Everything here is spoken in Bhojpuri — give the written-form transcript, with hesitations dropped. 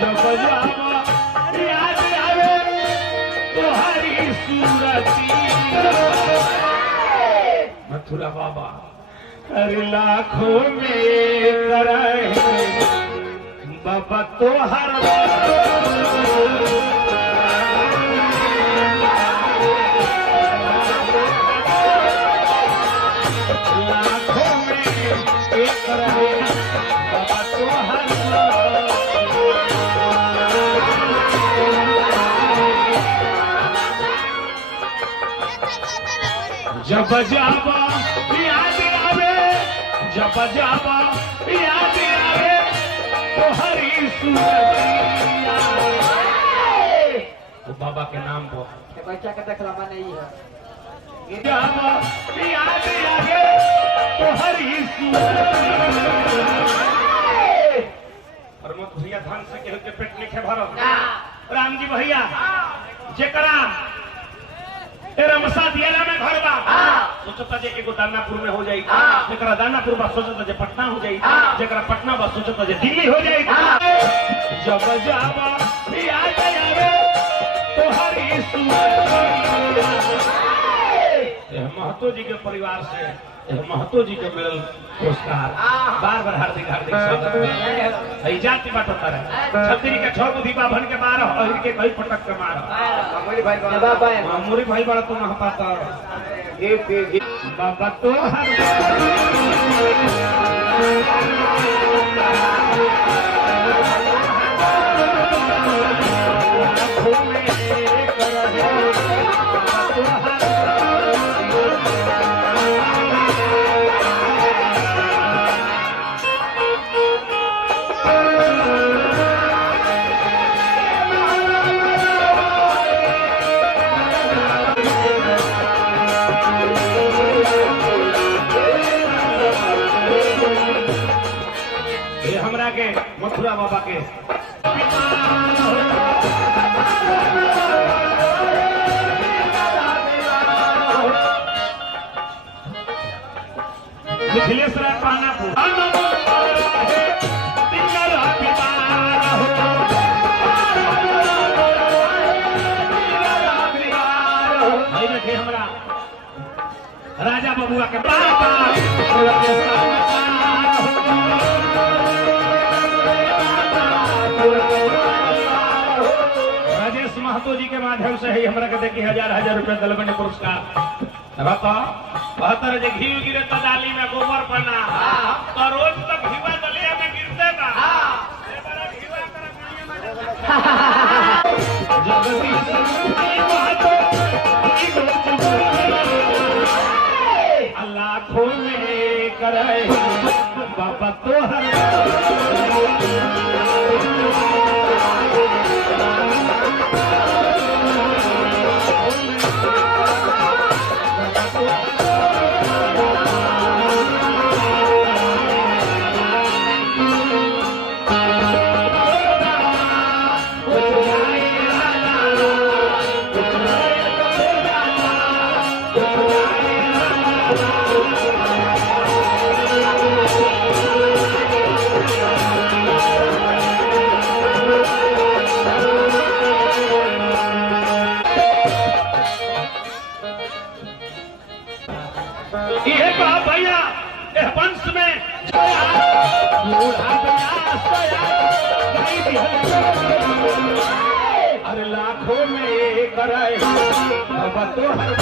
जब जावा याद आवे तुम्हारी सूरती मथुरा बाबा हर लाखों में करे बाबा तो हर लाखों में एक करे बाबा तो हर जब जावा याद आवे जब जावा याद आवे तो हरी सूरतिया वो बाबा के नाम पर बच्चा का देखला नहीं है जावा याद आवे तो हरी सूरतिया प्रमोद भैया धान से केहू के पेट लिखे भरो राम जी भैया जेकरा रमसा दियाला में घर बा सोचता जे एगो दानापुर में हो जाई जेकरा दानापुर बा सोचता जे पटना हो जाई जेकरा पटना बा सोचता जे दिल्ली हो जाई जब जावा याद आवे तो हरी सूरतिया महतो जी के परिवार से महतो जी के मिलल पुरस्कार बार बार हार्दिक हार्दिक स्वागत है जाति बाटता रहे छतरी के 6 बुद्धि बाभन के 12 और के कई पटक के मार मामूरी भाई बड़ा तो महापाता बाबा तो हर हमरा के मथुरा बाबा के मिथिलेश राय पानापुर हमरा राजा बबुआ के राजेश महतो जी के माध्यम से ही हमरा के देखी 1000 रुपया दलबने पुरस्कार रता 72 जे घी गिरे तदाली में गोबर पना तो रोज तक घीवा दलिया में गिरते बा ए बड़ा घीवा कर दुनिया में महतो लाखों में करे बाबा तो हर भैया वंश में अरे लाखों में करे तो हर